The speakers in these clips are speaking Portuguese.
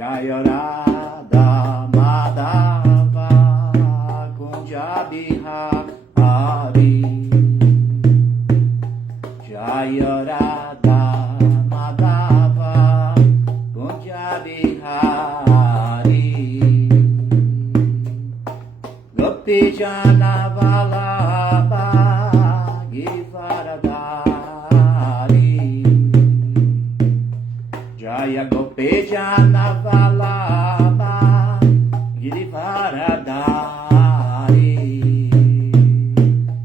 Jayarada Madhava Kunjabihari Jayarada Madhava Kunjabihari Gopi Jana Vallabha Givaradari Jaya Gopi Jana Vallabha Givaradari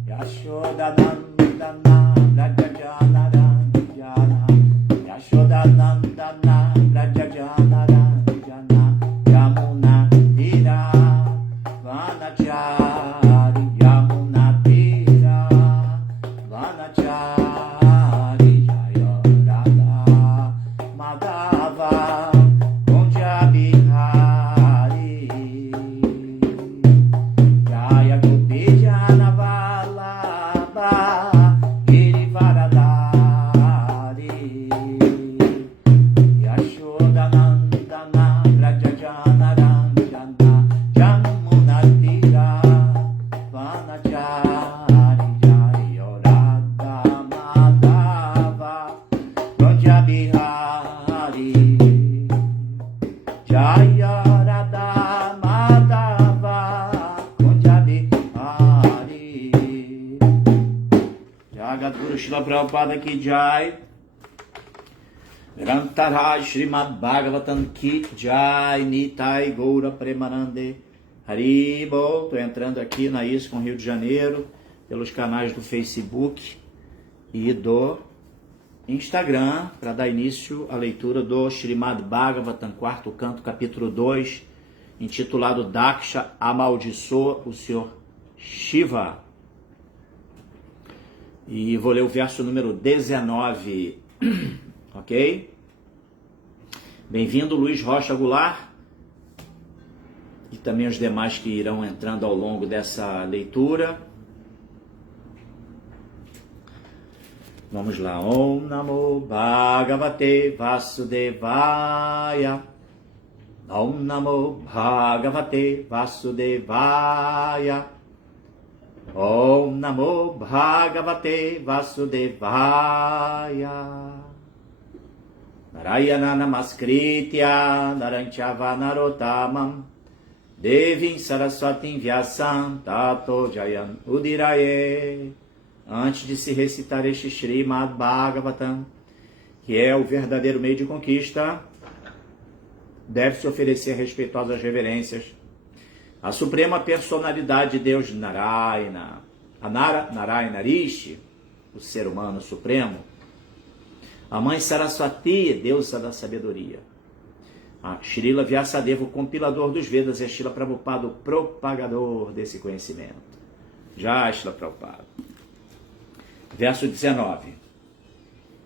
Yashodanandana Rajajana Ranjana Yashodanandana Rajajana Ranjana Yamuna Tira Vanachari Yamuna Tira Vanachari Jaya Radha Madhava Kunjabihari Jaya Gopi Jana Vallabha Givaradari Yashodanandana Rajajana Ranjana Jamuna Tira Vanachari Jaya Radha Madhava Kunjabihari Jaya Radha Madhava Kunjabihari Jagadguru Srila Prabhupada Ki Jai Grantaraj Srimad Bhagavatam Ki Jai Nitai Goura Premanande Haribol. Estou entrando aqui na ISKCON Rio de Janeiro pelos canais do Facebook e do Instagram para dar início à leitura do Srimad Bhagavatam, quarto canto, capítulo 2, intitulado Daksha amaldiçoa o Senhor Shiva. E vou ler o verso número 19, ok? Bem-vindo Luiz Rocha Goulart e também os demais que irão entrando ao longo dessa leitura. Vamos lá. Om Namo Bhagavate Vasudevaya. Om Namo Bhagavate Vasudevaya. Om Namo Bhagavate Vasudevaya. Narayana Namaskritya Naranchava Narotamam Devim Saraswatim Vyasam Tato Jayam Udiraye. Antes de se recitar este Srimad Bhagavatam, que é o verdadeiro meio de conquista, deve-se oferecer respeitosas reverências à suprema personalidade de Deus Narayana, a Narayana Rishi, o ser humano supremo, a mãe Saraswati, deusa da sabedoria, a Srila Vyasadeva, o compilador dos Vedas, e a Srila Prabhupada, o propagador desse conhecimento. Já Srila Prabhupada. Verso 19.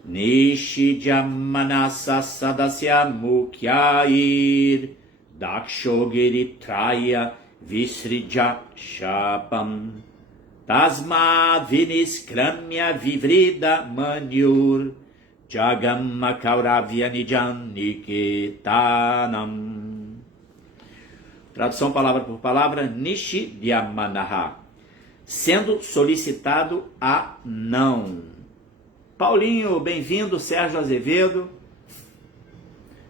Nishidyamanasa sadasya mukyair dakshogiritraya visrija shapam tasma viniskramya vivrida manyur jagam kauravya nijam niketanam. Tradução palavra por palavra. Nishidyamanaha, sendo solicitado a não. Paulinho, bem-vindo. Sérgio Azevedo.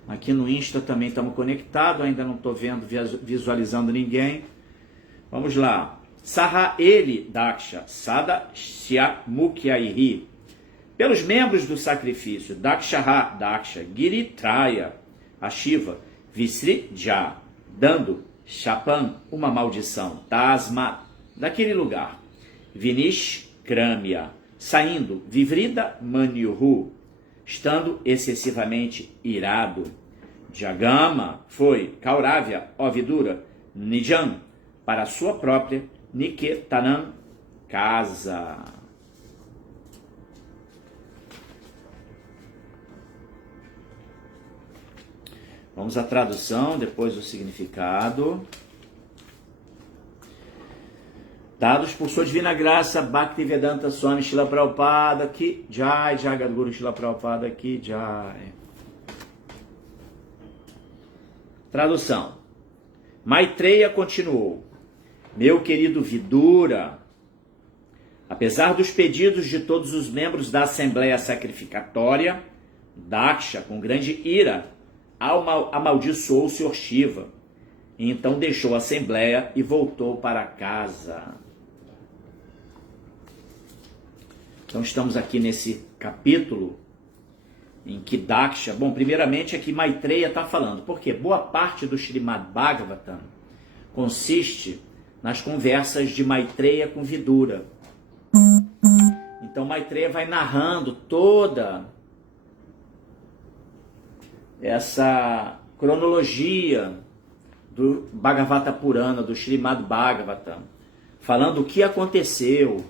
Aqui no Insta também estamos conectados, ainda não estou vendo, visualizando ninguém. Vamos lá. Saha ele Daksha, Sada Shyamukyairi. Pelos membros do sacrifício, Dakshaha, Daksha, Giritraya, a Shiva, Visrija, dando, Shapam, uma maldição, Tasma, daquele lugar, Vinish Krâmia, saindo Vivrida Maniuhu, estando excessivamente irado. Jagama foi Kauravya, ó Vidura, Nijam, para sua própria Niketanam, casa. Vamos à tradução, depois o significado. Dados por sua divina graça, Bhaktivedanta Swami Srila Prabhupada Ki Jai, Jagadguru Srila Prabhupada Ki Jai. Tradução. Maitreya continuou: meu querido Vidura, apesar dos pedidos de todos os membros da Assembleia Sacrificatória, Daksha, com grande ira, amaldiçoou o Sr. Shiva. E então deixou a Assembleia e voltou para casa. Então estamos aqui nesse capítulo em que Daksha, bom, primeiramente aqui Maitreya está falando, porque boa parte do Srimad Bhagavatam consiste nas conversas de Maitreya com Vidura. Então Maitreya vai narrando toda essa cronologia do Bhagavata Purana, do Srimad Bhagavatam, falando o que aconteceu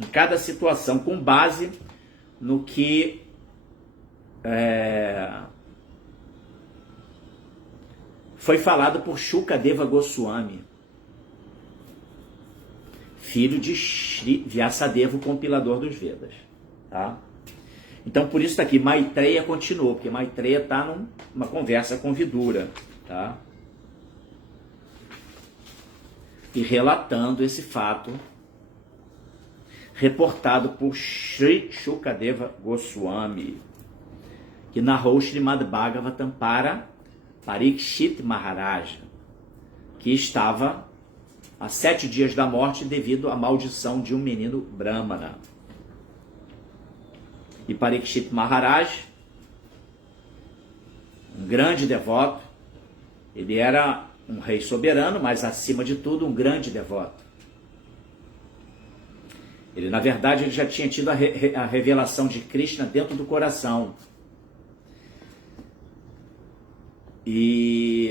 em cada situação, com base no que foi falado por Shukadeva Goswami, filho de Shri Vyasadeva, o compilador dos Vedas. Tá? Então, por isso está aqui, Maitreya continuou, porque Maitreya está numa conversa com Vidura. Tá? E relatando esse fato reportado por Shri Shukadeva Goswami, que narrou o Srimad Bhagavatam para Parikshit Maharaja, que estava há 7 dias da morte devido à maldição de um menino Brahmana. E Parikshit Maharaj, um grande devoto, ele era um rei soberano, mas acima de tudo um grande devoto. Ele, na verdade, ele já tinha tido a revelação de Krishna dentro do coração. E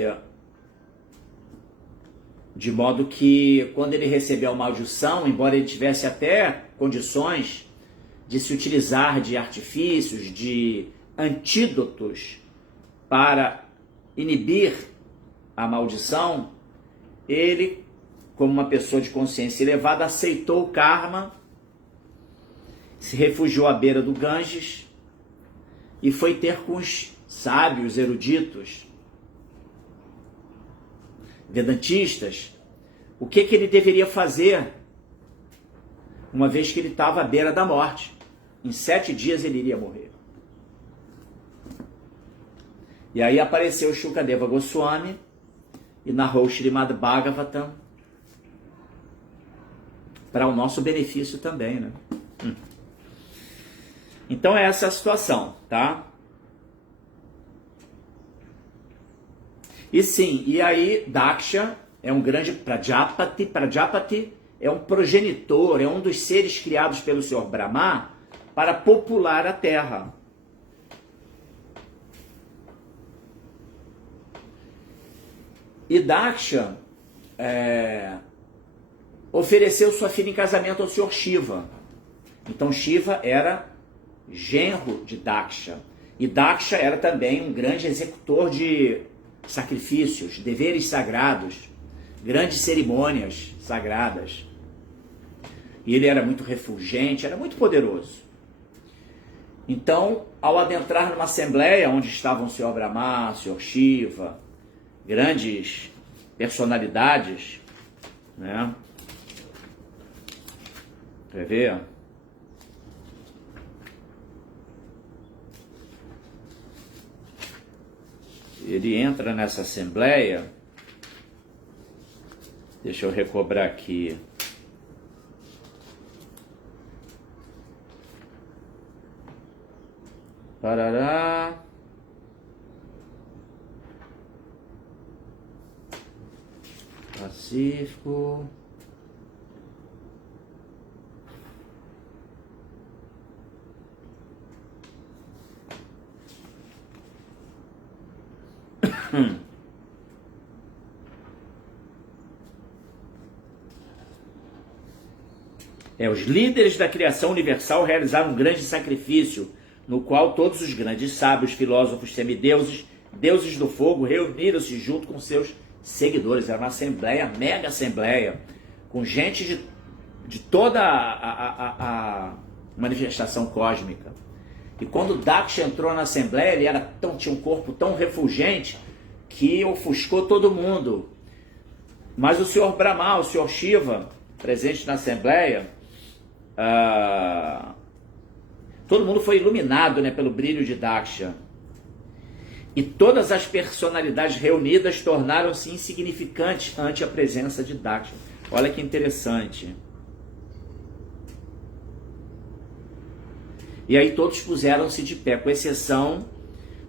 de modo que quando ele recebeu a maldição, embora ele tivesse até condições de se utilizar de artifícios, de antídotos para inibir a maldição, ele, como uma pessoa de consciência elevada, aceitou o karma, se refugiou à beira do Ganges e foi ter com os sábios eruditos vedantistas o que ele deveria fazer, uma vez que ele estava à beira da morte. Em 7 dias ele iria morrer. E aí apareceu Shukadeva Goswami e narrou o Srimad Bhagavatam para o nosso benefício também, né? Então é essa a situação, tá? E sim, e aí Daksha é um grande Prajapati. Prajapati é um progenitor, é um dos seres criados pelo Senhor Brahma para popular a terra. E Daksha ofereceu sua filha em casamento ao Senhor Shiva. Então Shiva era genro de Daksha. E Daksha era também um grande executor de sacrifícios, deveres sagrados, grandes cerimônias sagradas. E ele era muito refulgente, era muito poderoso. Então, ao adentrar numa assembleia onde estavam o Senhor Brahma, o Senhor Shiva, grandes personalidades, né? Quer ver? Ele entra nessa assembleia. Deixa eu recobrar aqui. Parará. Pacífico. Os líderes da criação universal realizaram um grande sacrifício, no qual todos os grandes sábios, filósofos, semideuses, deuses do fogo, reuniram-se junto com seus seguidores. Era uma assembleia, mega assembleia, com gente de toda a manifestação cósmica. E quando Daksha entrou na assembleia, ele tinha um corpo tão refulgente que ofuscou todo mundo. Mas o Senhor Brahma, o Senhor Shiva, presente na assembleia, todo mundo foi iluminado, né, pelo brilho de Daksha. E todas as personalidades reunidas tornaram-se insignificantes ante a presença de Daksha. Olha que interessante. E aí todos puseram-se de pé, com exceção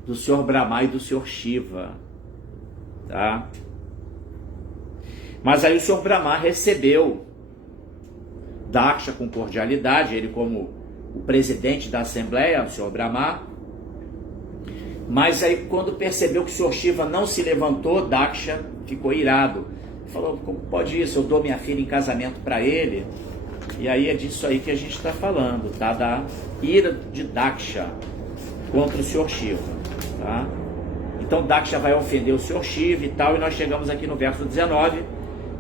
do Senhor Brahma e do Senhor Shiva. Tá? Mas aí o Senhor Brahma recebeu Daksha com cordialidade, ele como o presidente da Assembleia, o Senhor Brahma. Mas aí quando percebeu que o Senhor Shiva não se levantou, Daksha ficou irado. Falou, como pode isso? Eu dou minha filha em casamento para ele. E aí é disso aí que a gente está falando, tá? Da ira de Daksha contra o Senhor Shiva, tá? Então Daksha vai ofender o Senhor Shiva e tal, e nós chegamos aqui no verso 19,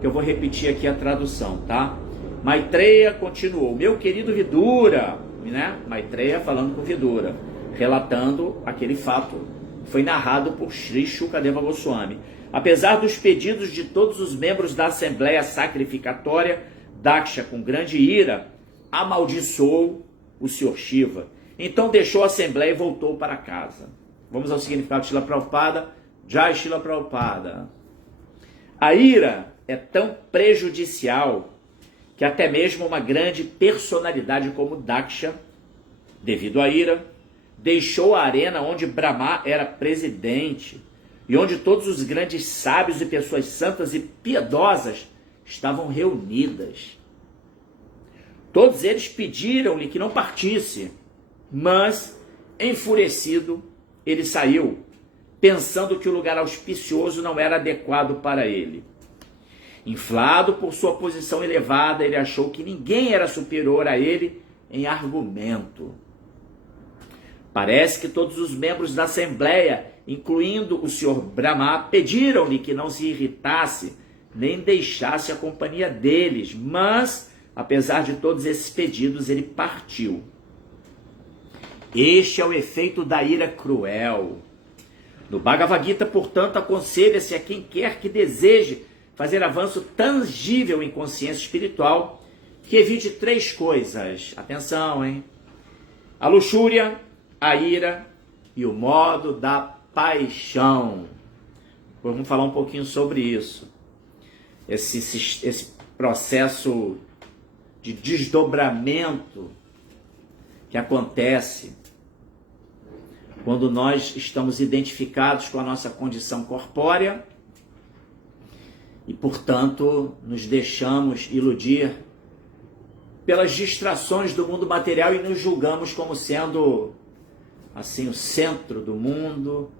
que eu vou repetir aqui a tradução, tá? Maitreya continuou, meu querido Vidura, né? Maitreya falando com Vidura, relatando aquele fato que foi narrado por Sri Shukadeva Goswami. Apesar dos pedidos de todos os membros da Assembleia Sacrificatória, Daksha, com grande ira, amaldiçoou o Senhor Shiva. Então deixou a Assembleia e voltou para casa. Vamos ao significado de Srila Prabhupada. Jai Srila Prabhupada. A ira é tão prejudicial que até mesmo uma grande personalidade como Daksha, devido à ira, deixou a arena onde Brahma era presidente e onde todos os grandes sábios e pessoas santas e piedosas estavam reunidas. Todos eles pediram-lhe que não partisse, mas, enfurecido, ele saiu, pensando que o lugar auspicioso não era adequado para ele. Inflado por sua posição elevada, ele achou que ninguém era superior a ele em argumento. Parece que todos os membros da Assembleia, incluindo o Senhor Brahma, pediram-lhe que não se irritasse, nem deixasse a companhia deles, mas, apesar de todos esses pedidos, ele partiu. Este é o efeito da ira cruel. No Bhagavad Gita, portanto, aconselha-se a quem quer que deseje fazer avanço tangível em consciência espiritual, que evite 3 coisas. Atenção, hein? A luxúria, a ira e o modo da paixão. Vamos falar um pouquinho sobre isso. Esse processo de desdobramento que acontece quando nós estamos identificados com a nossa condição corpórea e, portanto, nos deixamos iludir pelas distrações do mundo material e nos julgamos como sendo assim o centro do mundo,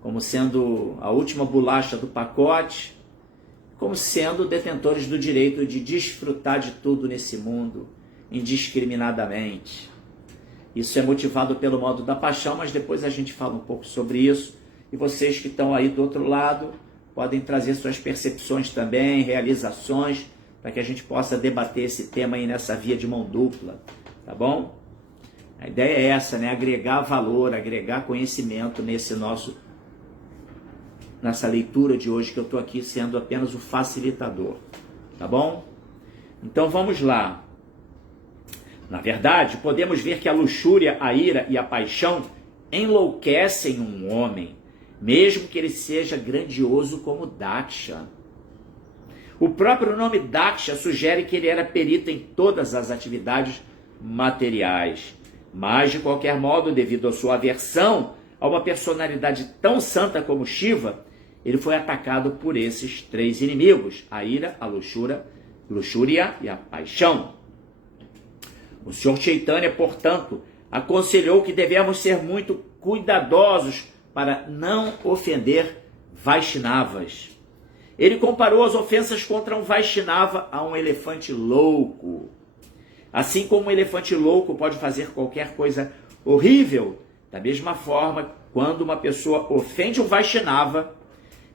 como sendo a última bolacha do pacote, como sendo detentores do direito de desfrutar de tudo nesse mundo, indiscriminadamente. Isso é motivado pelo modo da paixão, mas depois a gente fala um pouco sobre isso. E vocês que estão aí do outro lado podem trazer suas percepções também, realizações, para que a gente possa debater esse tema aí nessa via de mão dupla, tá bom? A ideia é essa, né? Agregar valor, agregar conhecimento nessa leitura de hoje, que eu estou aqui sendo apenas o facilitador, tá bom? Então vamos lá. Na verdade, podemos ver que a luxúria, a ira e a paixão enlouquecem um homem, mesmo que ele seja grandioso como Daksha. O próprio nome Daksha sugere que ele era perito em todas as atividades materiais, mas de qualquer modo, devido à sua aversão a uma personalidade tão santa como Shiva, ele foi atacado por esses 3 inimigos, a ira, a luxúria e a paixão. O Senhor Chaitanya, portanto, aconselhou que devemos ser muito cuidadosos para não ofender Vaishnavas. Ele comparou as ofensas contra um Vaishnava a um elefante louco. Assim como um elefante louco pode fazer qualquer coisa horrível, da mesma forma, quando uma pessoa ofende um Vaishnava,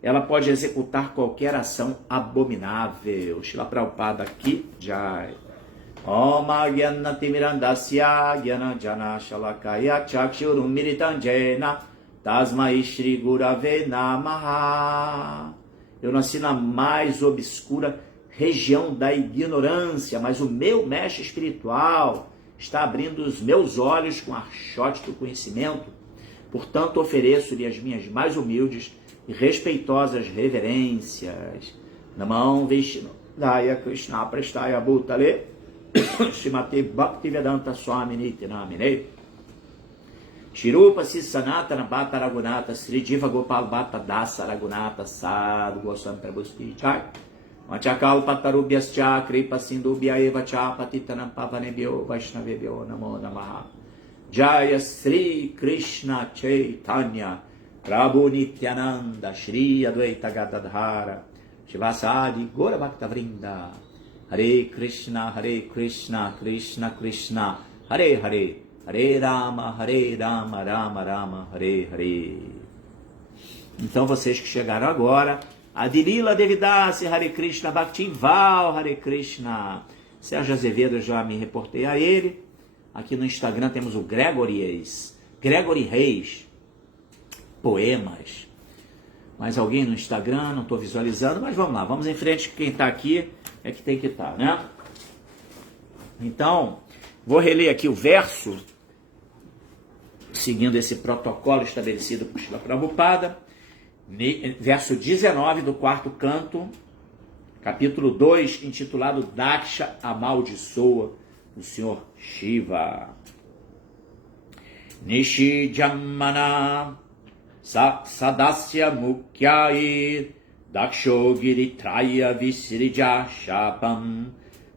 ela pode executar qualquer ação abominável. Srila Prabhupada aqui, Jai. Om Agyanati Mirandasya Gyananjana Shalakaya Chakshurum Miritanjena Tasmai Shri Gurave Namaha. Eu nasci na mais obscura região da ignorância, mas o meu mestre espiritual está abrindo os meus olhos com a archote do conhecimento. Portanto, ofereço-lhe as minhas mais humildes e respeitosas reverências. Namam Vishnu Daya Krishna Prestaya Bhutale Shrimati Bhaktivedanta Swami Niti Namine Shirupa Sanatana Bhatta Raghunatha Sri Diva Gopal Bhatta Dasa Raghunatha Sadhu Goswami Prabhusti Chai Manchakal Patarubhyascha Kripa Sindubhya Eva Cha Patitanam Pavanebhyo Vaishnavebhyo Namo Namaha Jaya Sri Krishna Chaitanya Prabhu Nityananda Shri Advaita Gadadhara Shivasadi Gora Bhakta Vrinda Hare Krishna, Krishna Krishna, Hare Hare, Hare Rama, Rama Rama, Hare Hare. Então vocês que chegaram agora, Adilila Devidasi, Hare Krishna, Bhaktival, Hare Krishna. Sérgio Azevedo, eu já me reportei a ele. Aqui no Instagram temos o Gregory Reis, poemas. Mais alguém no Instagram? Não estou visualizando, mas vamos lá, vamos em frente, quem está aqui é que tem que estar, né? Então, vou reler aqui o verso, seguindo esse protocolo estabelecido por Srila Prabhupada, verso 19 do 4º canto, capítulo 2, intitulado Daksha amaldiçoa o Senhor Shiva. Nishi Jammana Sadasya Mukyai Daksho Giritraya Visrija Shapam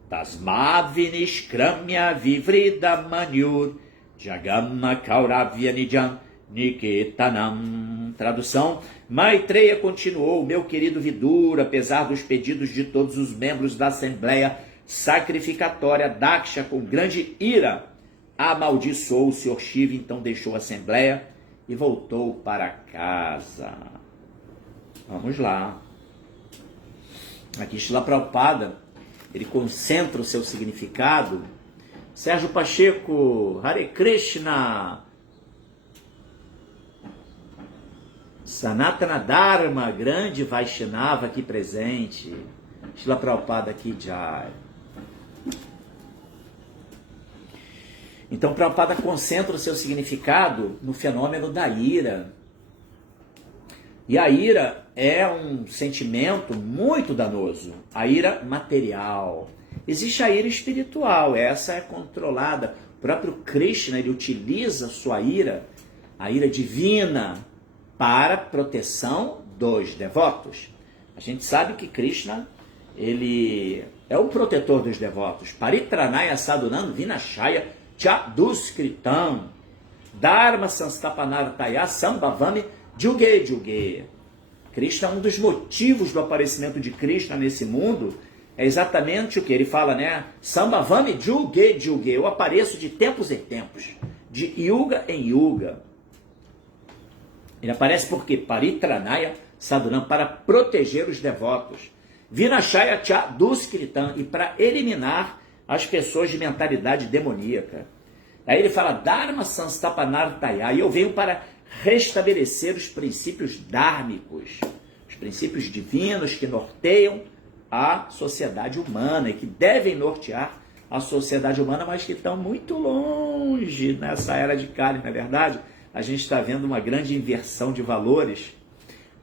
Tasmad Vinishkramya Vivrida Manyur Jagama Kauravya Nijam Niketanam. Tradução: Maitreya continuou, meu querido Vidura, apesar dos pedidos de todos os membros da Assembleia Sacrificatória, Daksha, com grande ira, amaldiçoou o Sr. Shiva, então deixou a Assembleia e voltou para casa. Vamos lá. Aqui Srila Prabhupada, ele concentra o seu significado. Sérgio Pacheco, Hare Krishna. Sanatana Dharma, grande Vaishnava aqui presente. Srila Prabhupada aqui, Jai. Então, Prabhupada concentra o seu significado no fenômeno da ira. E a ira é um sentimento muito danoso. A ira material. Existe a ira espiritual, essa é controlada. O próprio Krishna, ele utiliza sua ira, a ira divina, para proteção dos devotos. A gente sabe que Krishna, ele é o protetor dos devotos. Paritranaya sadhunam vinashaya chaduskritam dharma sanstapanartaya sambhavami juge juge. Krishna, um dos motivos do aparecimento de Krishna nesse mundo é exatamente o que ele fala, né? Sambhavami juge juge. Eu apareço de tempos em tempos, de yuga em yuga. Ele aparece por quê? Paritranaya sadhunam, para proteger os devotos. Vinashaya chaduskritam, e para eliminar as pessoas de mentalidade demoníaca. Aí ele fala Dharma sanstapanartaya, e eu venho para restabelecer os princípios dhármicos, os princípios divinos que norteiam a sociedade humana e que devem nortear a sociedade humana, mas que estão muito longe nessa era de Kali, na verdade. A gente está vendo uma grande inversão de valores,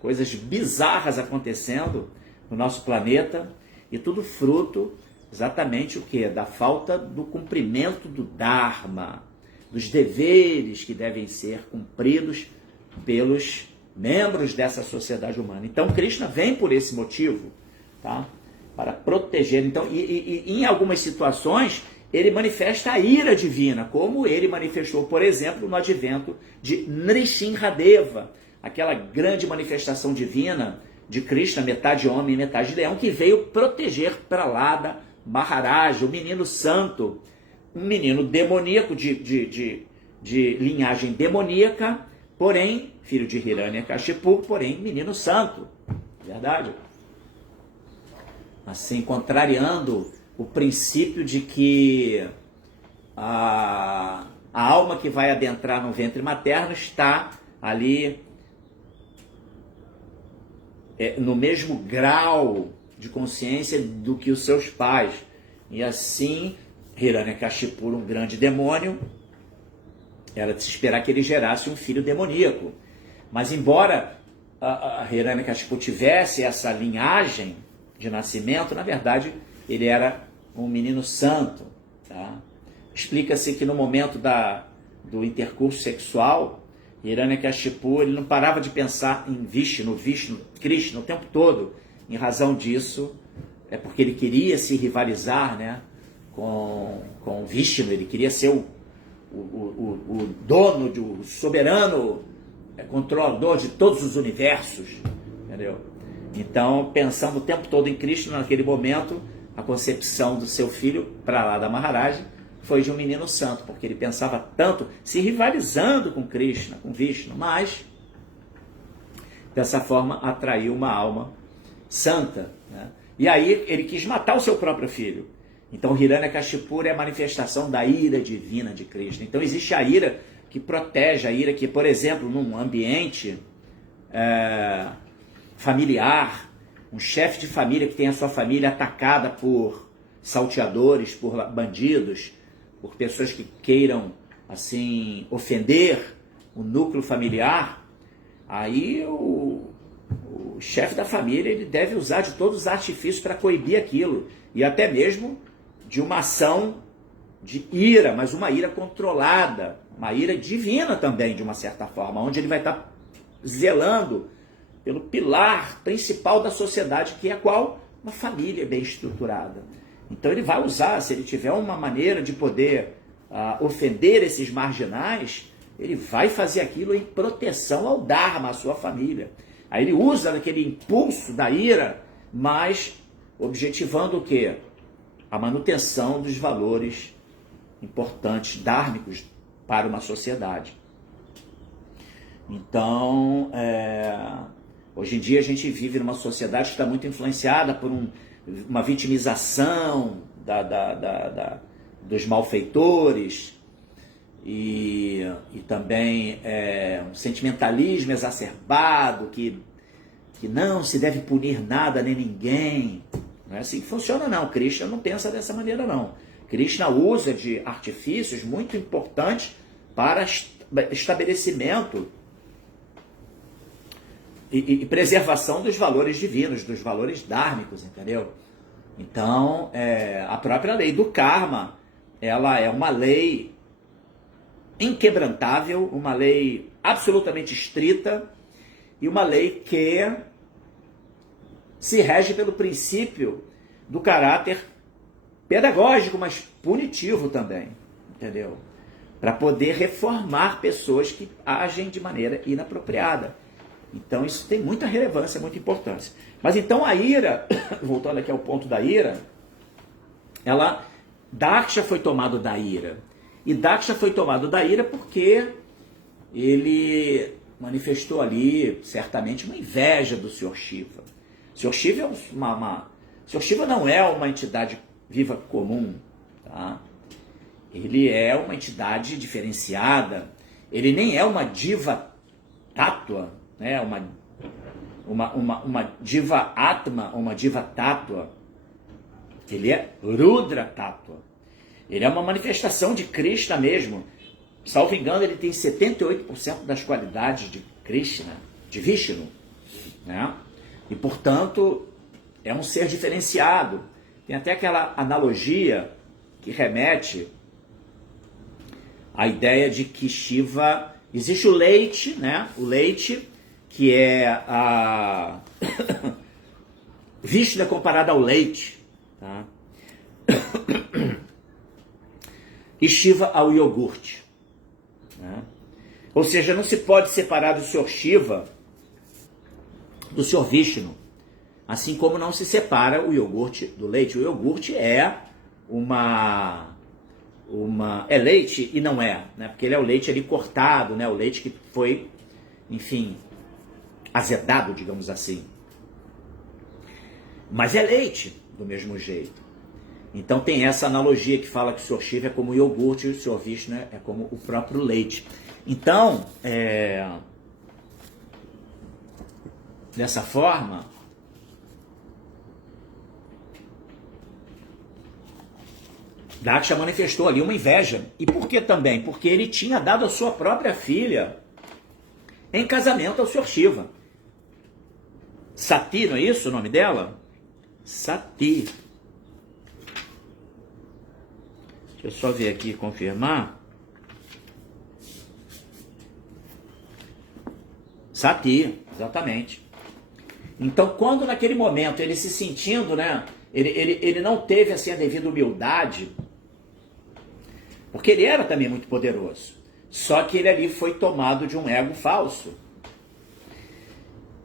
coisas bizarras acontecendo no nosso planeta, e tudo fruto exatamente o que? Da falta do cumprimento do Dharma, dos deveres que devem ser cumpridos pelos membros dessa sociedade humana. Então Krishna vem por esse motivo, tá? Para proteger. Então, e em algumas situações ele manifesta a ira divina, como ele manifestou, por exemplo, no advento de Nrisimhadeva, aquela grande manifestação divina de Krishna, metade homem e metade leão, que veio proteger Pralada Maharaj, o menino santo, um menino demoníaco de linhagem demoníaca, porém, filho de Hiranyakashipu, porém, menino santo. Verdade? Assim, contrariando o princípio de que a alma que vai adentrar no ventre materno está ali no mesmo grau de consciência do que os seus pais. E assim, Hiranyakashipu, um grande demônio, era de se esperar que ele gerasse um filho demoníaco. Mas embora a Hiranyakashipu tivesse essa linhagem de nascimento, na verdade, ele era um menino santo. Tá? Explica-se que no momento do intercurso sexual, Hiranyakashipu, ele não parava de pensar em Vishnu, Krishna o tempo todo. Em razão disso, é porque ele queria se rivalizar, né, com Vishnu, ele queria ser o dono, o soberano, controlador de todos os universos, entendeu? Então, pensando o tempo todo em Krishna, naquele momento, a concepção do seu filho, Pralada Maharaj, foi de um menino santo, porque ele pensava tanto, se rivalizando com Krishna, com Vishnu, mas, dessa forma, atraiu uma alma santa, né? E aí ele quis matar o seu próprio filho. Então, Hiranyakashipu é a manifestação da ira divina de Krishna. Então, existe a ira que protege, a ira que, por exemplo, num ambiente familiar, um chefe de família que tem a sua família atacada por salteadores, por bandidos, por pessoas que queiram, assim, ofender o núcleo familiar, aí o chefe da família, ele deve usar de todos os artifícios para coibir aquilo, e até mesmo de uma ação de ira, mas uma ira controlada, uma ira divina também, de uma certa forma, onde ele vai estar zelando pelo pilar principal da sociedade, que é qual? Uma família bem estruturada. Então ele vai usar, se ele tiver uma maneira de poder ofender esses marginais, ele vai fazer aquilo em proteção ao Dharma, à sua família. Aí ele usa aquele impulso da ira, mas objetivando o quê? A manutenção dos valores importantes, dármicos, para uma sociedade. Então, hoje em dia a gente vive numa sociedade que está muito influenciada por uma vitimização dos malfeitores e também um sentimentalismo exacerbado que não se deve punir nada nem ninguém. Não é assim que funciona, não. Krishna não pensa dessa maneira, não. Krishna usa de artifícios muito importantes para estabelecimento e preservação dos valores divinos, dos valores dármicos, entendeu? Então, a própria lei do karma, ela é uma lei inquebrantável, uma lei absolutamente estrita e uma lei que se rege pelo princípio do caráter pedagógico, mas punitivo também, entendeu? Para poder reformar pessoas que agem de maneira inapropriada. Então isso tem muita relevância, muita importância. Mas então a ira, voltando aqui ao ponto da ira, Daksha foi tomado da ira. E Daksha foi tomado da ira porque ele manifestou ali, certamente, uma inveja do Sr. Shiva. O Sr. Shiva Sr. Shiva não é uma entidade viva comum, tá? Ele é uma entidade diferenciada. Ele nem é uma diva tátua, né? Uma diva atma, uma diva tátua. Ele é Rudra tátua. Ele é uma manifestação de Krishna mesmo. Salvo engano, ele tem 78% das qualidades de Krishna, de Vishnu, né? E, portanto, é um ser diferenciado. Tem até aquela analogia que remete à ideia de que Shiva... Existe o leite, né? O leite, que é a... Vishnu é comparado ao leite, tá? E Shiva ao iogurte, né? Ou seja, não se pode separar do Sr. Shiva do Senhor Vishnu. Assim como não se separa o iogurte do leite. O iogurte é é leite e não é, né? Porque ele é o leite ali cortado, né? O leite que foi, enfim, azedado, digamos assim. Mas é leite do mesmo jeito. Então tem essa analogia que fala que o Senhor Shiva é como o iogurte e o Senhor Vishnu é como o próprio leite. Então, dessa forma, Daksha manifestou ali uma inveja. E por que também? Porque ele tinha dado a sua própria filha em casamento ao Senhor Shiva. Sati, não é isso o nome dela? Sati. Deixa eu só ver aqui e confirmar. Sati, exatamente. Então, quando naquele momento ele se sentindo, né? Ele não teve assim a devida humildade, porque ele era também muito poderoso. Só que ele ali foi tomado de um ego falso.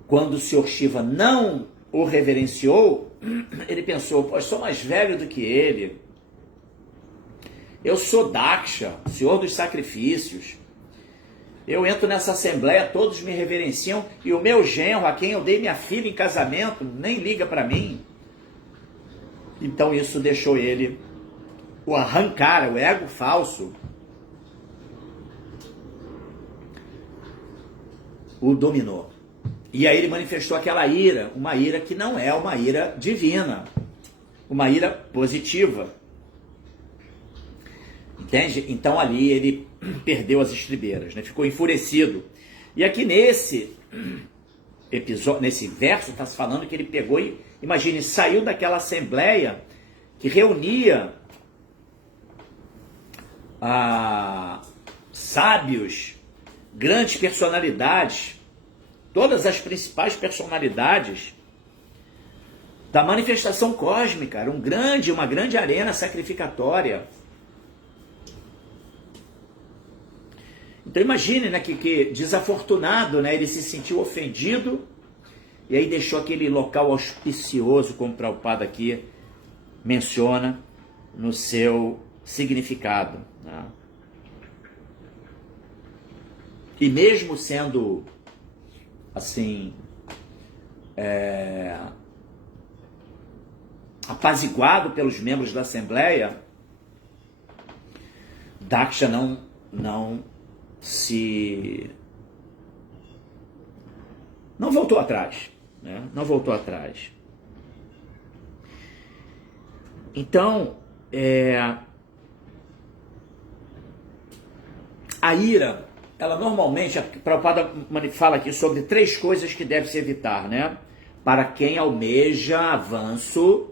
Quando o Senhor Shiva não o reverenciou, ele pensou, pô, eu sou mais velho do que ele. Eu sou Daksha, Senhor dos Sacrifícios. Eu entro nessa assembleia, todos me reverenciam, e o meu genro, a quem eu dei minha filha em casamento, nem liga para mim. Então isso deixou ele, o arrancar, o ego falso, o dominou. E aí ele manifestou aquela ira, uma ira que não é uma ira divina, uma ira positiva. Entende? Então ali ele perdeu as estribeiras, né? Ficou enfurecido. E aqui nesse episódio, nesse verso, está se falando que ele pegou e, imagine, saiu daquela assembleia que reunia sábios, grandes personalidades, todas as principais personalidades da manifestação cósmica. Era uma grande arena sacrificatória. Então imagine, né, que desafortunado, né, ele se sentiu ofendido e aí deixou aquele local auspicioso, como o Prabhupada aqui menciona no seu significado, né? E mesmo sendo assim apaziguado pelos membros da Assembleia, Daksha não voltou atrás, né? Não voltou atrás. Então, a ira, ela normalmente, a Prabhupada fala aqui sobre 3 coisas que deve se evitar, né? Para quem almeja avanço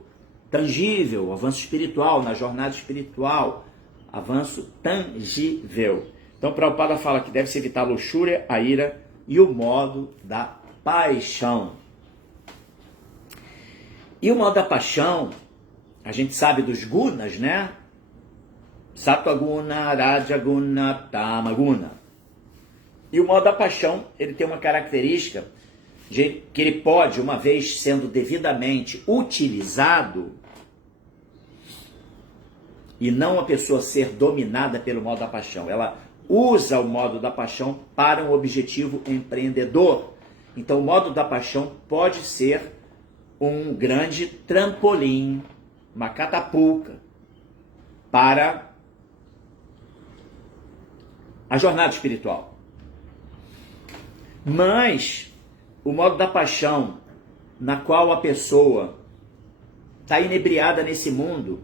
tangível, avanço espiritual, na jornada espiritual, avanço tangível. Então, Prabhupada fala que deve se evitar a luxúria, a ira e o modo da paixão. E o modo da paixão, a gente sabe dos gunas, né? Sattva-guna, Raja-guna, Tama-guna. E o modo da paixão, ele tem uma característica de que ele pode, uma vez sendo devidamente utilizado, e não a pessoa ser dominada pelo modo da paixão. Ela usa o modo da paixão para um objetivo empreendedor. Então o modo da paixão pode ser um grande trampolim, uma catapulta para a jornada espiritual. Mas o modo da paixão, na qual a pessoa está inebriada nesse mundo,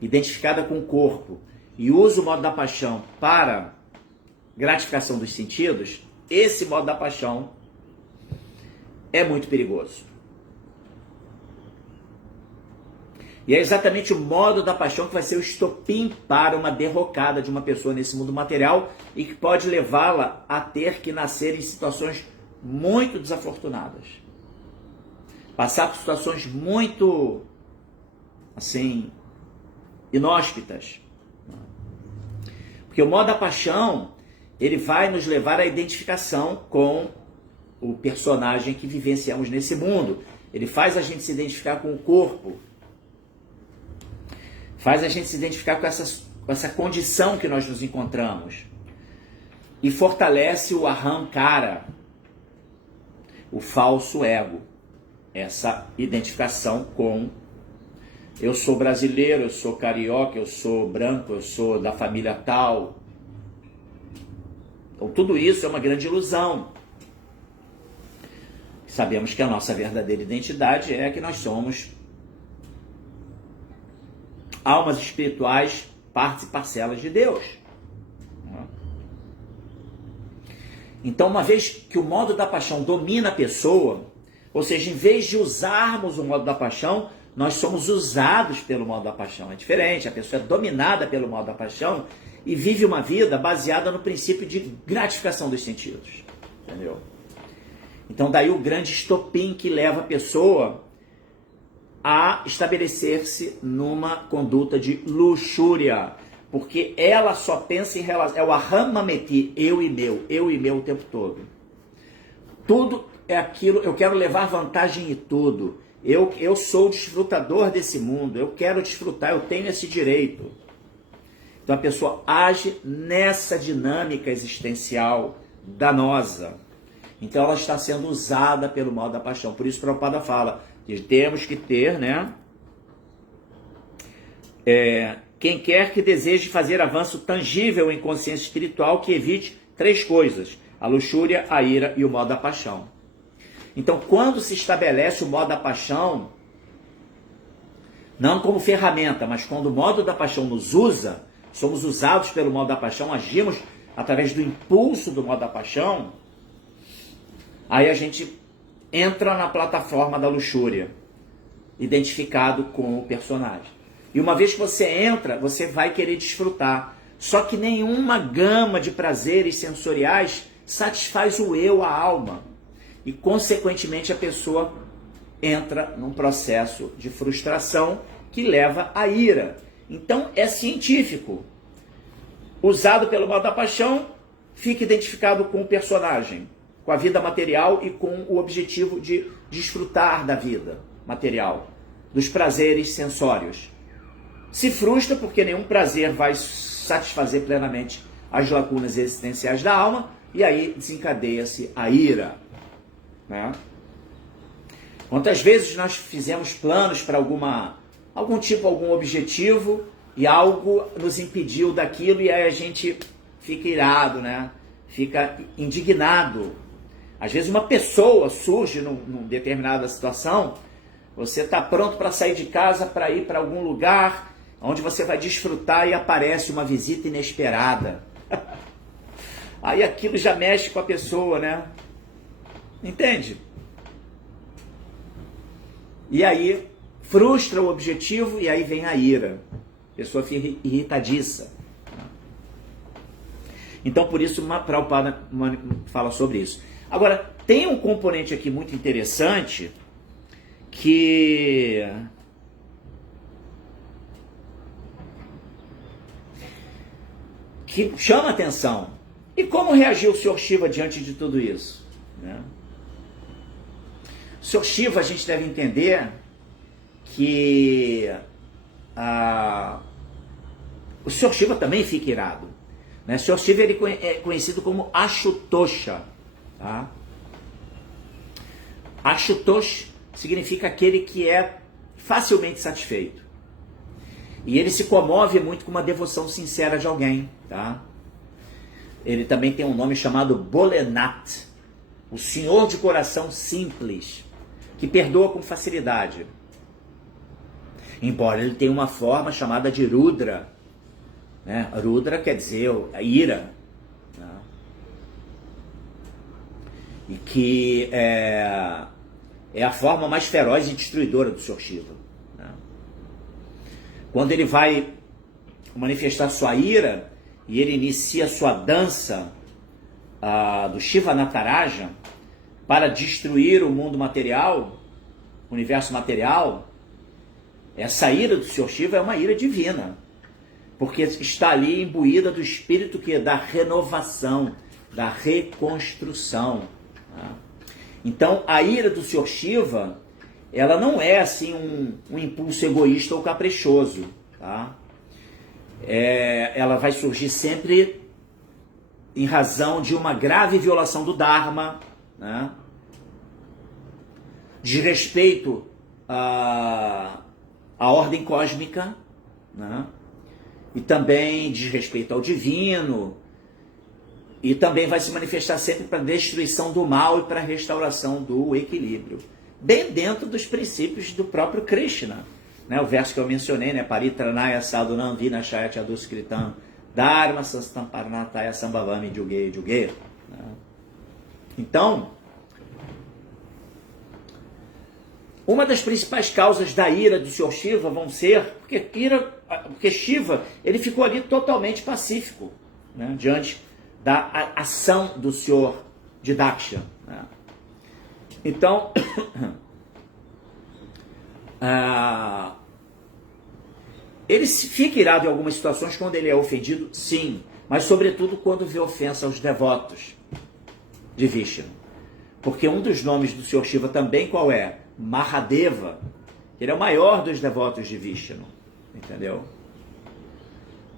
identificada com o corpo, e usa o modo da paixão para gratificação dos sentidos, esse modo da paixão é muito perigoso. E é exatamente o modo da paixão que vai ser o estopim para uma derrocada de uma pessoa nesse mundo material e que pode levá-la a ter que nascer em situações muito desafortunadas. Passar por situações muito, assim, inóspitas. Porque o modo da paixão, ele vai nos levar à identificação com o personagem que vivenciamos nesse mundo. Ele faz a gente se identificar com o corpo, faz a gente se identificar com essa condição que nós nos encontramos, e fortalece o ahamkara, o falso ego, essa identificação com eu sou brasileiro, eu sou carioca, eu sou branco, eu sou da família tal. Então tudo isso é uma grande ilusão. Sabemos que a nossa verdadeira identidade é que nós somos almas espirituais, partes e parcelas de Deus. Então, uma vez que o modo da paixão domina a pessoa, ou seja, em vez de usarmos o modo da paixão, nós somos usados pelo modo da paixão. É diferente, a pessoa é dominada pelo modo da paixão e vive uma vida baseada no princípio de gratificação dos sentidos. Entendeu? Então daí o grande estopim que leva a pessoa a estabelecer-se numa conduta de luxúria. Porque ela só pensa em relação... É o ahamameti, eu e meu o tempo todo. Tudo é aquilo, eu quero levar vantagem em tudo. Eu sou o desfrutador desse mundo, eu quero desfrutar, eu tenho esse direito. Então a pessoa age nessa dinâmica existencial danosa. Então ela está sendo usada pelo mal da paixão. Por isso Prabhupada fala que temos que ter, né? Quem quer que deseje fazer avanço tangível em consciência espiritual, que evite 3 coisas: a luxúria, a ira e o mal da paixão. Então, quando se estabelece o modo da paixão, não como ferramenta, mas quando o modo da paixão nos usa, somos usados pelo modo da paixão, agimos através do impulso do modo da paixão, aí a gente entra na plataforma da luxúria, identificado com o personagem. E uma vez que você entra, você vai querer desfrutar. Só que nenhuma gama de prazeres sensoriais satisfaz o eu, a alma. E, consequentemente, a pessoa entra num processo de frustração que leva à ira. Então, é científico. Usado pelo mal da paixão, fica identificado com o personagem, com a vida material e com o objetivo de desfrutar da vida material, dos prazeres sensórios. Se frustra porque nenhum prazer vai satisfazer plenamente as lacunas existenciais da alma, e aí desencadeia-se a ira. Né? Quantas vezes nós fizemos planos para algum objetivo e algo nos impediu daquilo, e aí a gente fica irado, né? Fica indignado. Às vezes uma pessoa surge numa determinada situação, você está pronto para sair de casa, para ir para algum lugar onde você vai desfrutar e aparece uma visita inesperada. Aí aquilo já mexe com a pessoa, né? Entende? E aí frustra o objetivo e aí vem a ira. A pessoa fica irritadiça. Então por isso Prabhupada fala sobre isso. Agora, tem um componente aqui muito interessante que chama a atenção. E como reagiu o Sr. Shiva diante de tudo isso? Né? O Sr. Shiva, a gente deve entender que o Sr. Shiva também fica irado. Né? O Sr. Shiva ele é conhecido como Ashutosha. Tá? Ashutosh significa aquele que é facilmente satisfeito. E ele se comove muito com uma devoção sincera de alguém. Tá? Ele também tem um nome chamado Bolenath, o senhor de coração simples, que perdoa com facilidade. Embora ele tenha uma forma chamada de Rudra. Né? Rudra quer dizer a ira. Né? E que é a forma mais feroz e destruidora do Sr. Shiva. Né? Quando ele vai manifestar sua ira e ele inicia sua dança do Shiva Nataraja para destruir o mundo material, o universo material, essa ira do Sr. Shiva é uma ira divina, porque está ali imbuída do espírito que é da renovação, da reconstrução. Né? Então, a ira do Senhor Shiva, ela não é assim um impulso egoísta ou caprichoso, tá? Ela vai surgir sempre em razão de uma grave violação do Dharma, né? Desrespeito à ordem cósmica, né? E também desrespeito ao divino, e também vai se manifestar sempre para a destruição do mal e para a restauração do equilíbrio, bem dentro dos princípios do próprio Krishna, né? O verso que eu mencionei, né? Paritranaya sadhunam vinashaya chaduskritam dharma sanstam paranataya sambhavami juge juge. Então, uma das principais causas da ira do Senhor Shiva vão ser porque Shiva, ele ficou ali totalmente pacífico, né, diante da ação do Senhor de Daksha, né? Então, ele fica irado em algumas situações quando ele é ofendido, sim, mas sobretudo quando vê ofensa aos devotos de Vishnu. Porque um dos nomes do Senhor Shiva também qual é? Mahadeva. Ele é o maior dos devotos de Vishnu, entendeu?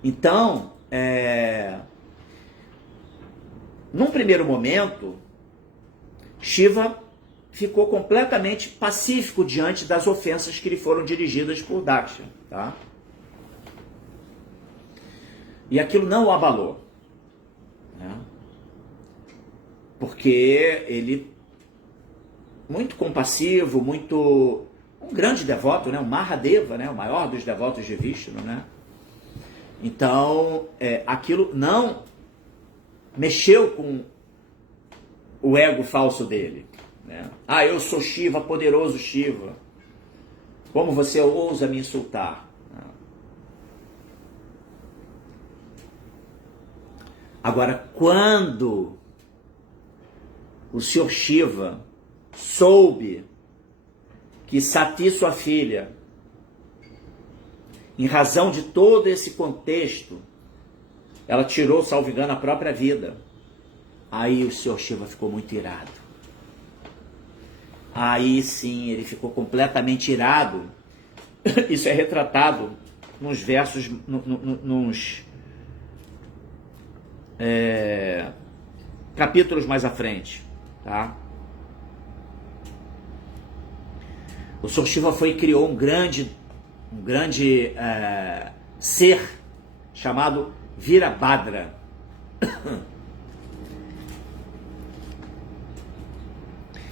Então, num primeiro momento, Shiva ficou completamente pacífico diante das ofensas que lhe foram dirigidas por Daksha, tá? E aquilo não o abalou, né? Porque ele, muito compassivo, um grande devoto, né? O Mahadeva, né? O maior dos devotos de Vishnu, né? Então, aquilo não mexeu com o ego falso dele, né? Ah, eu sou Shiva, poderoso Shiva. Como você ousa me insultar? Agora, quando o Senhor Shiva soube que Sati, sua filha, em razão de todo esse contexto, ela tirou, salvo engano, a própria vida, aí o Senhor Shiva ficou muito irado. Aí sim, ele ficou completamente irado. Isso é retratado nos versos, nos capítulos mais à frente, tá? O Senhor Shiva criou um grande ser chamado Virabhadra,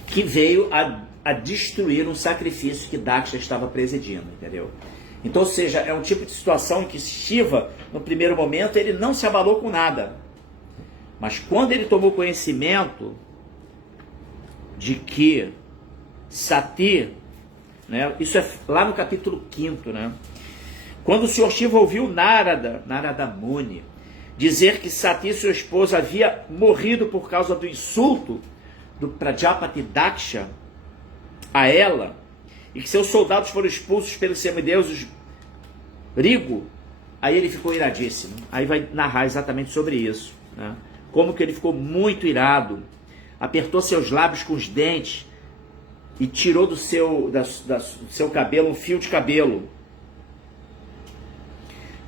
que veio a destruir um sacrifício que Daksha estava presidindo, entendeu? Então, ou seja, é um tipo de situação em que Shiva, no primeiro momento, ele não se abalou com nada. Mas quando ele tomou conhecimento de que Sati, né, isso é lá no capítulo 5º, né? Quando o Senhor Shiva ouviu Narada Muni, dizer que Sati, sua esposa, havia morrido por causa do insulto do Prajapati Daksha a ela, e que seus soldados foram expulsos pelos semideuses Rigo, aí ele ficou iradíssimo. Aí vai narrar exatamente sobre isso, né? Como que ele ficou muito irado, apertou seus lábios com os dentes e tirou do seu cabelo um fio de cabelo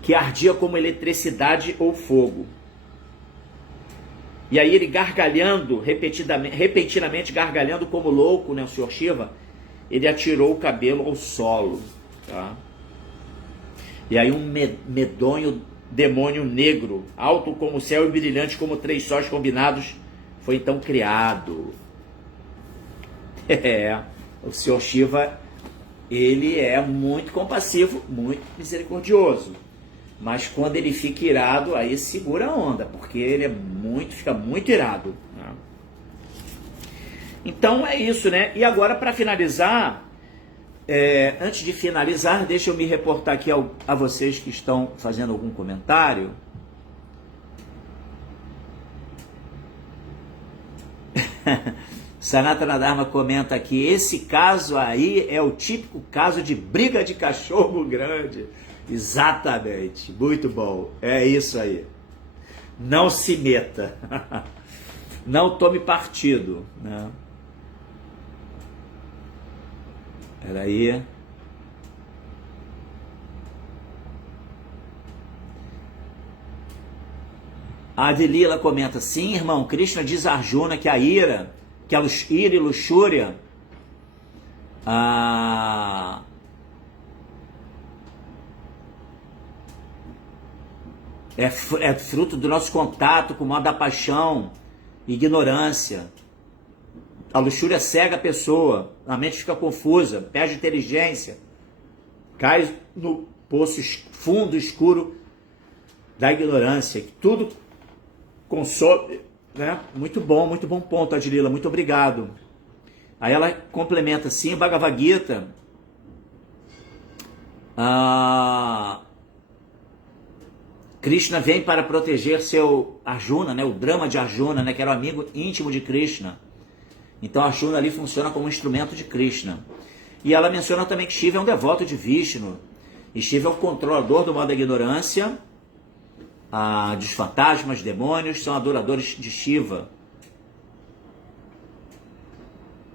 que ardia como eletricidade ou fogo. E aí ele gargalhando, repentinamente gargalhando como louco, né, o Senhor Shiva, ele atirou o cabelo ao solo, tá? E aí um medonho demônio negro, alto como o céu e brilhante como 3 sóis combinados, foi então criado. O Senhor Shiva, ele é muito compassivo, muito misericordioso. Mas quando ele fica irado, aí segura a onda, porque ele fica muito irado, né? Então é isso, né? E agora, para finalizar, antes de finalizar, deixa eu me reportar aqui a vocês que estão fazendo algum comentário. Sanatana Dharma comenta que esse caso aí é o típico caso de briga de cachorro grande. Exatamente, muito bom, é isso aí. Não se meta, não tome partido, né? Peraí. A Adelila comenta, sim, irmão, Krishna diz a Arjuna que a ira, que a ira e luxúria é fruto do nosso contato com o modo da paixão, ignorância. A luxúria cega a pessoa, a mente fica confusa, perde inteligência, cai no poço fundo, escuro da ignorância, que tudo consome, né? Muito bom ponto, Adilila, muito obrigado. Aí ela complementa assim, Bhagavad Gita, Krishna vem para proteger seu Arjuna, né? O drama de Arjuna, né? Que era o amigo íntimo de Krishna. Então Arjuna ali funciona como um instrumento de Krishna. E ela menciona também que Shiva é um devoto de Vishnu. E Shiva é o controlador do modo da ignorância, dos fantasmas, demônios, são adoradores de Shiva.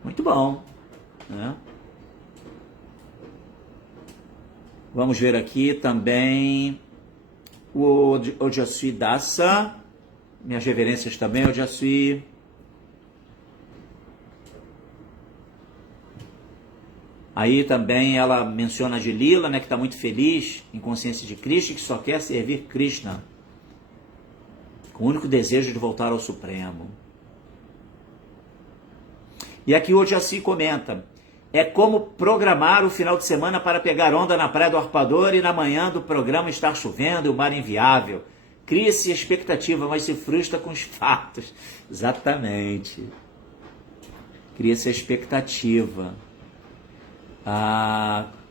Muito bom, né? Vamos ver aqui também o Ojasvi Dasa. Minhas reverências também, Ojasvi. Aí também ela menciona a Lila, né, que está muito feliz em consciência de Krishna, que só quer servir Krishna, com o único desejo de voltar ao Supremo. E aqui o Ojasvi comenta, é como programar o final de semana para pegar onda na praia do Arpador e na manhã do programa estar chovendo e o mar inviável. Cria-se expectativa, mas se frustra com os fatos. Exatamente. Cria-se a expectativa.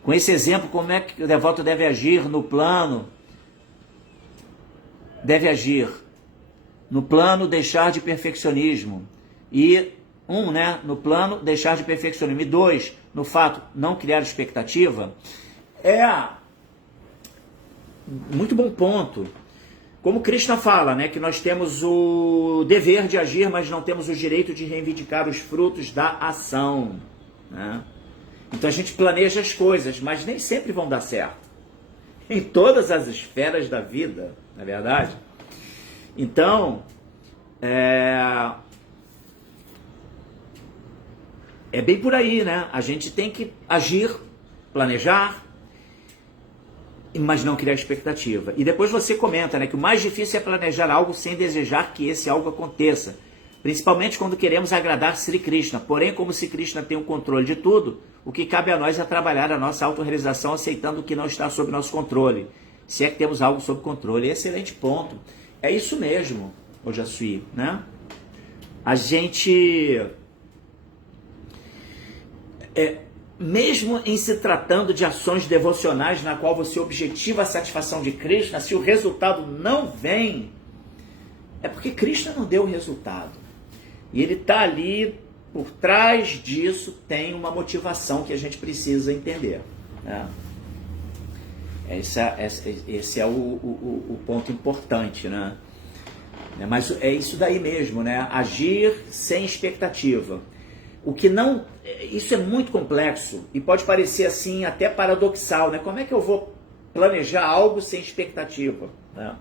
Com esse exemplo, como é que o devoto deve agir no plano? Deve agir no plano deixar de perfeccionismo. E né, no plano deixar de perfeccionismo. E 2, no fato não criar expectativa. Muito bom ponto. Como Krishna fala, né, que nós temos o dever de agir, mas não temos o direito de reivindicar os frutos da ação, né? Então a gente planeja as coisas, mas nem sempre vão dar certo. Em todas as esferas da vida, não é verdade? Então, é bem por aí, né? A gente tem que agir, planejar, mas não criar expectativa. E depois você comenta, né, que o mais difícil é planejar algo sem desejar que esse algo aconteça. Principalmente quando queremos agradar Sri Krishna. Porém, como Sri Krishna tem o controle de tudo, o que cabe a nós é trabalhar a nossa autorrealização aceitando o que não está sob nosso controle. Se é que temos algo sob controle. Excelente ponto. É isso mesmo, Ojasvi, né? A gente... mesmo em se tratando de ações devocionais na qual você objetiva a satisfação de Krishna, se o resultado não vem, é porque Krishna não deu o resultado. E ele está ali, por trás disso, tem uma motivação que a gente precisa entender, né? Esse é o ponto importante, né? Mas é isso daí mesmo, né? Agir sem expectativa. O que não... Isso é muito complexo e pode parecer assim até paradoxal, né? Como é que eu vou planejar algo sem expectativa, né?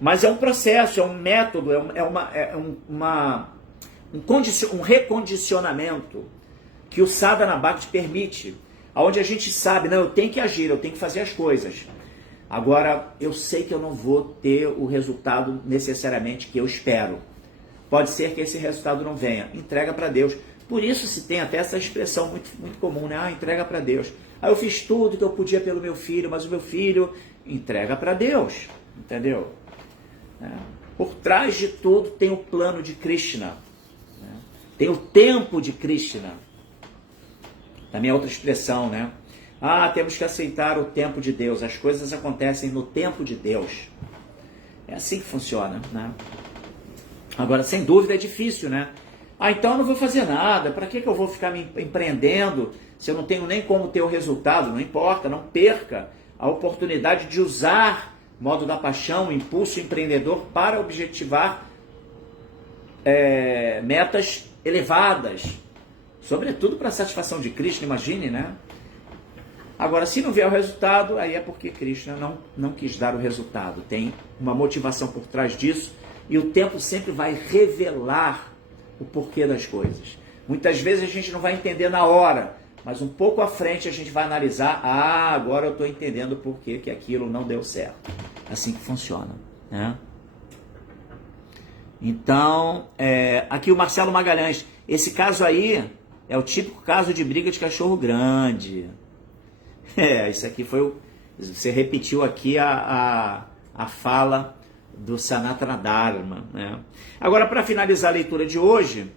Mas é um processo, é um método, um recondicionamento que o Sadhana Bhakti permite, onde a gente sabe, não, eu tenho que agir, eu tenho que fazer as coisas. Agora, eu sei que eu não vou ter o resultado necessariamente que eu espero. Pode ser que esse resultado não venha. Entrega para Deus. Por isso se tem até essa expressão muito comum, né? Entrega para Deus. Eu fiz tudo que eu podia pelo meu filho, mas o meu filho entrega para Deus. Entendeu? Por trás de tudo tem o plano de Krishna. Tem o tempo de Krishna. Também é outra expressão, né? Temos que aceitar o tempo de Deus. As coisas acontecem no tempo de Deus. É assim que funciona, né? Agora, sem dúvida, é difícil, né? Então eu não vou fazer nada. Para que eu vou ficar me empreendendo se eu não tenho nem como ter o resultado? Não importa, não perca a oportunidade de usar o modo da paixão, o impulso empreendedor para objetivar metas elevadas, Sobretudo para a satisfação de Krishna, imagine, né? Agora, se não vier o resultado, aí é porque Krishna não quis dar o resultado. Tem uma motivação por trás disso e o tempo sempre vai revelar o porquê das coisas. Muitas vezes a gente não vai entender na hora, mas um pouco à frente a gente vai analisar, agora eu estou entendendo o porquê que aquilo não deu certo. Assim que funciona, né? Então, aqui o Marcelo Magalhães, esse caso aí é o típico caso de briga de cachorro grande. Isso aqui foi, você repetiu aqui a fala do Sanatana Dharma, né? Agora, para finalizar a leitura de hoje,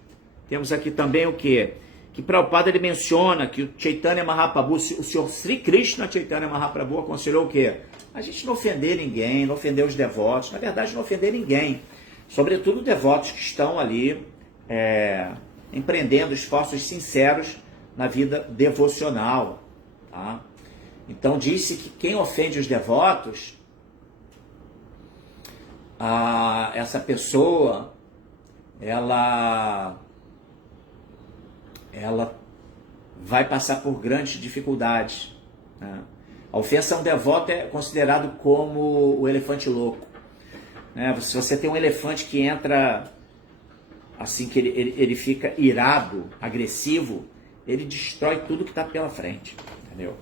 temos aqui também o quê? Que Prabhupada ele menciona que o Chaitanya Mahaprabhu, o Senhor Sri Krishna Chaitanya Mahaprabhu aconselhou o quê? A gente não ofender ninguém, não ofender os devotos, na verdade não ofender ninguém, sobretudo devotos que estão ali empreendendo esforços sinceros na vida devocional, tá? Então disse que quem ofende os devotos, essa pessoa, ela vai passar por grandes dificuldades, né? A ofensa a um devoto é considerado como o elefante louco, né? Se você tem um elefante que entra assim, que ele fica irado, agressivo, ele destrói tudo que está pela frente, entendeu?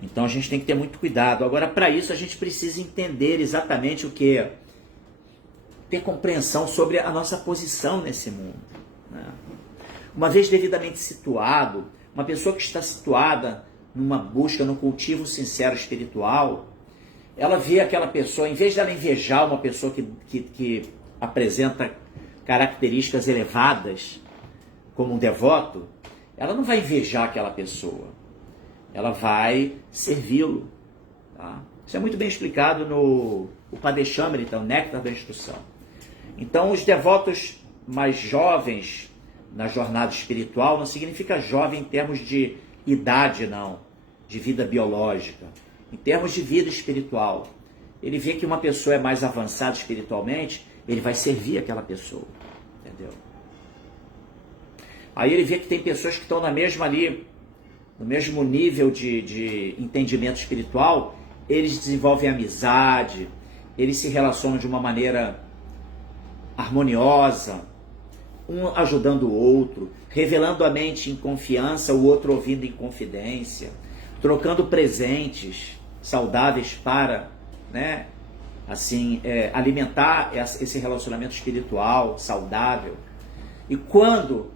Então a gente tem que ter muito cuidado. Agora, para isso, a gente precisa entender exatamente o que é. Ter compreensão sobre a nossa posição nesse mundo, né? Uma vez devidamente situado, uma pessoa que está situada numa busca, num cultivo sincero espiritual, ela vê aquela pessoa, em vez dela invejar uma pessoa que apresenta características elevadas, como um devoto, ela não vai invejar aquela pessoa. Ela vai servi-lo, tá? Isso é muito bem explicado no Upadeshamrita, o Néctar da Instrução. Então, os devotos mais jovens na jornada espiritual não significa jovem em termos de idade, não, de vida biológica. Em termos de vida espiritual, ele vê que uma pessoa é mais avançada espiritualmente, ele vai servir aquela pessoa, entendeu? Aí ele vê que tem pessoas que estão na mesma ali, no mesmo nível de entendimento espiritual, eles desenvolvem amizade, eles se relacionam de uma maneira harmoniosa, um ajudando o outro, revelando a mente em confiança, o outro ouvindo em confidência, trocando presentes saudáveis para, né, assim, alimentar esse relacionamento espiritual saudável. E quando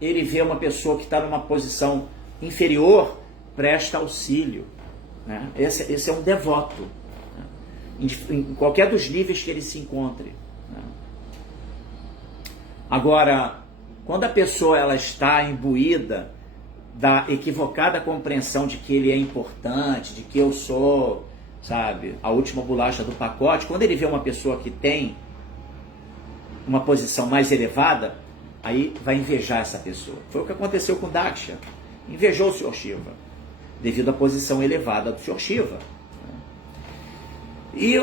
ele vê uma pessoa que está numa posição inferior, presta auxílio, né? Esse é um devoto, né? Em qualquer dos níveis que ele se encontre, né? Agora, quando a pessoa ela está imbuída da equivocada compreensão de que ele é importante, de que eu sou, sabe, a última bolacha do pacote, quando ele vê uma pessoa que tem uma posição mais elevada, aí vai invejar essa pessoa. Foi o que aconteceu com Daksha. Invejou o Sr. Shiva, devido à posição elevada do Sr. Shiva. E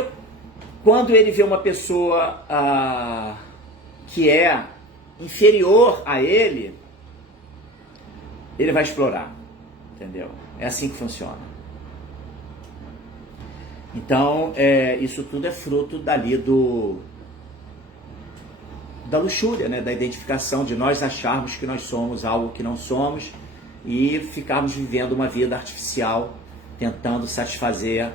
quando ele vê uma pessoa que é inferior a ele, ele vai explorar, entendeu? É assim que funciona. Então, isso tudo é fruto dali da luxúria, né? Da identificação de nós acharmos que nós somos algo que não somos e ficarmos vivendo uma vida artificial, tentando satisfazer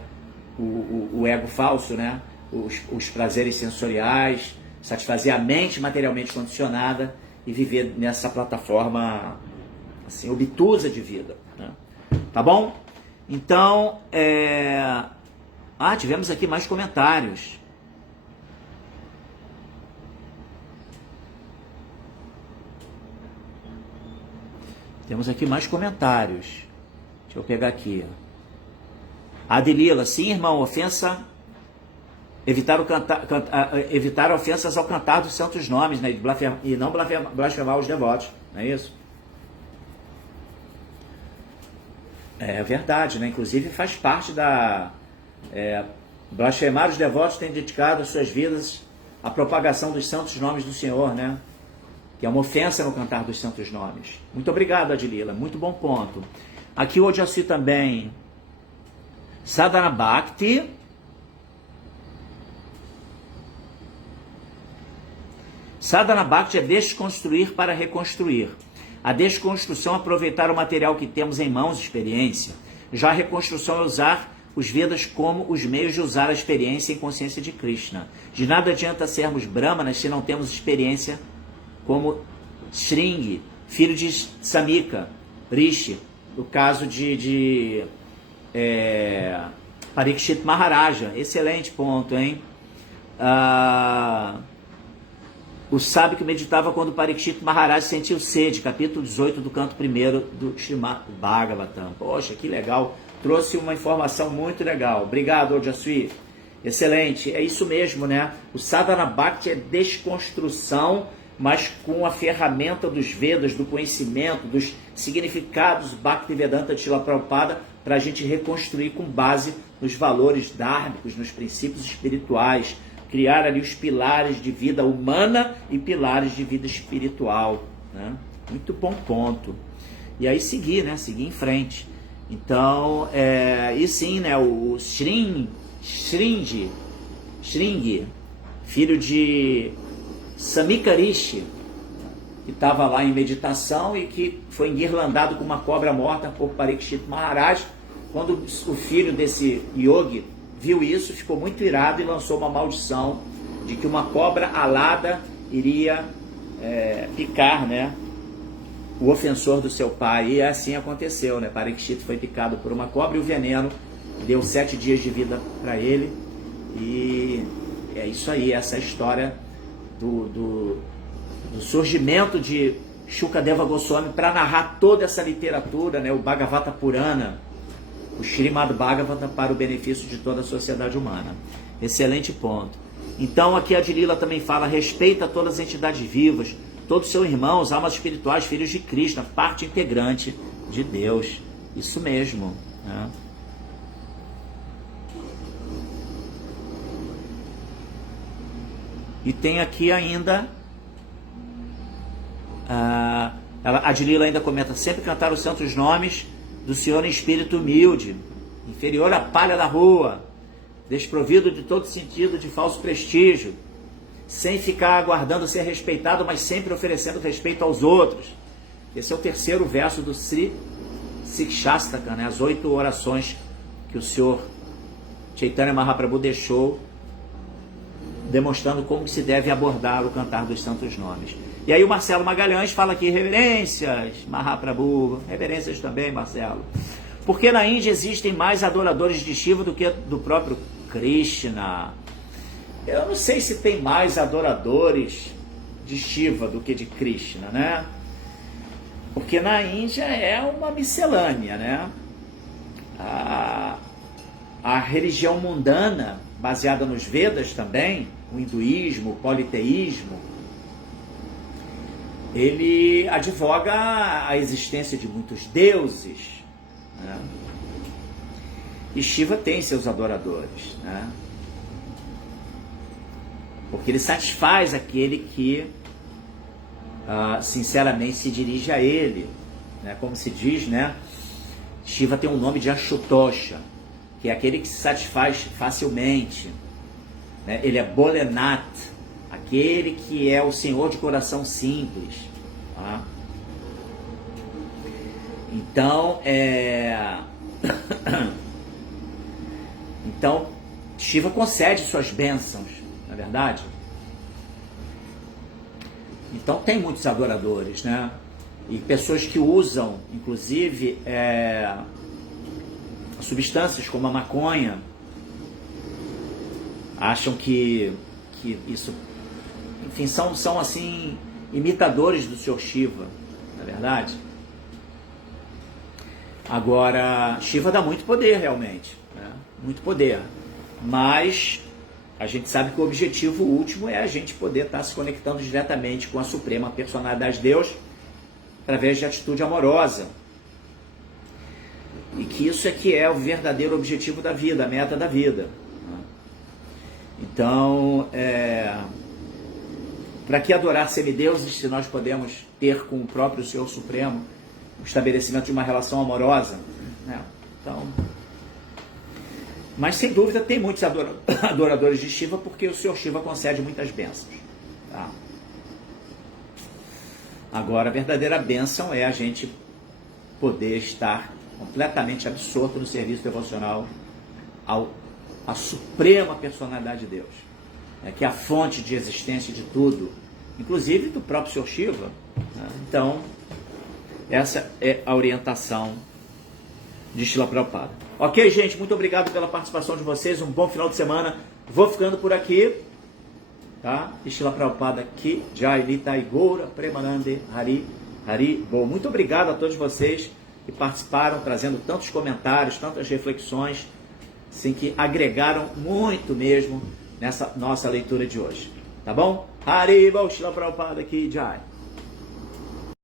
o ego falso, né? Os prazeres sensoriais, satisfazer a mente materialmente condicionada e viver nessa plataforma assim, obtusa de vida, né? Tá bom? Então, tivemos aqui mais comentários. Temos aqui mais comentários. Deixa eu pegar aqui. Adelila, sim, irmão, ofensa... Evitar ofensas ao cantar dos santos nomes, né? E não blasfemar os devotos, não é isso? É verdade, né? Inclusive faz parte da... blasfemar os devotos tem dedicado suas vidas à propagação dos santos nomes do Senhor, né? que é uma ofensa no cantar dos santos nomes. Muito obrigado, Adilila, muito bom ponto. Aqui o Odiaci também, Sadhana Bhakti, Sadhana Bhakti é desconstruir para reconstruir. A desconstrução é aproveitar o material que temos em mãos, experiência. Já a reconstrução é usar os Vedas como os meios de usar a experiência em consciência de Krishna. De nada adianta sermos brahmanas se não temos experiência como Shringi, filho de Samika, Rishi, o caso de Parikshit Maharaja. Excelente ponto, hein? O sábio que meditava quando Parikshit Maharaj sentiu sede, capítulo 18 do canto 1º do Srimad Bhagavatam. Poxa, que legal, trouxe uma informação muito legal. Obrigado, Odiaci. Excelente, é isso mesmo, né? O Sadhana Bhakti é desconstrução, mas com a ferramenta dos Vedas, do conhecimento, dos significados Bhaktivedanta de Srila Prabhupada, para a gente reconstruir com base nos valores dhármicos, nos princípios espirituais, criar ali os pilares de vida humana e pilares de vida espiritual, né? Muito bom ponto. E aí seguir, né? Seguir em frente. Então, e sim, né? O Shringi, filho de Samika Rishi, que estava lá em meditação e que foi enguirlandado com uma cobra morta por Parikshit Maharaj. Quando o filho desse yogi viu isso, ficou muito irado e lançou uma maldição de que uma cobra alada iria picar, né, o ofensor do seu pai. E assim aconteceu, né? Parikshit foi picado por uma cobra e o veneno deu 7 dias de vida para ele. E é isso aí, essa é a história do surgimento de Shukadeva Goswami para narrar toda essa literatura, né? O Bhagavata Purana, o Srimad Bhagavatam, para o benefício de toda a sociedade humana. Excelente ponto. Então aqui a Adilila também fala: respeita todas as entidades vivas, todos seus irmãos, almas espirituais, filhos de Krishna, parte integrante de Deus. Isso mesmo, né? E tem aqui ainda, a Adilila ainda comenta: sempre cantar os santos nomes do Senhor em espírito humilde, inferior à palha da rua, desprovido de todo sentido de falso prestígio, sem ficar aguardando ser respeitado, mas sempre oferecendo respeito aos outros. Esse é o 3º verso do Sri Sikshastaka, né? As 8 orações que o Senhor Chaitanya Mahaprabhu deixou, demonstrando como se deve abordar o cantar dos santos nomes. E aí o Marcelo Magalhães fala aqui: reverências, Mahaprabhu, reverências também, Marcelo. Porque na Índia existem mais adoradores de Shiva do que do próprio Krishna. Eu não sei se tem mais adoradores de Shiva do que de Krishna, né? Porque na Índia é uma miscelânea, né? A religião mundana, baseada nos Vedas também, o hinduísmo, o politeísmo, ele advoga a existência de muitos deuses, né? E Shiva tem seus adoradores, né? Porque ele satisfaz aquele que sinceramente se dirige a ele, né? Como se diz, né? Shiva tem um nome de Ashutosha, que é aquele que se satisfaz facilmente, né? Ele é Bolenath, aquele que é o Senhor de coração simples, tá? Então, então, Shiva concede suas bênçãos, não é verdade? Então tem muitos adoradores, né? E pessoas que usam, inclusive, substâncias como a maconha, acham que isso, enfim, são assim, imitadores do Senhor Shiva, não é verdade? Agora, Shiva dá muito poder realmente, né? Muito poder, mas a gente sabe que o objetivo último é a gente poder estar se conectando diretamente com a Suprema Personalidade de Deus através de atitude amorosa. E que isso é que é o verdadeiro objetivo da vida, a meta da vida. Então, Para que adorar semideuses se nós podemos ter com o próprio Senhor Supremo o estabelecimento de uma relação amorosa? Né? Então, mas sem dúvida tem muitos adoradores de Shiva, porque o Senhor Shiva concede muitas bênçãos. Tá? Agora, a verdadeira bênção é a gente poder estar completamente absorto no serviço devocional à suprema personalidade de Deus, que é a fonte de existência de tudo, inclusive do próprio Senhor Shiva. Né? Então, essa é a orientação de Srila Prabhupada. Ok, gente? Muito obrigado pela participação de vocês. Um bom final de semana. Vou ficando por aqui. Tá? Srila Prabhupada Ki Jai Nitai Goura Premanande Hari Hari Bo. Muito obrigado a todos vocês que participaram, trazendo tantos comentários, tantas reflexões, assim, que agregaram muito mesmo nessa nossa leitura de hoje. Tá bom? Hari Bo, Srila Prabhupada Ki Jai.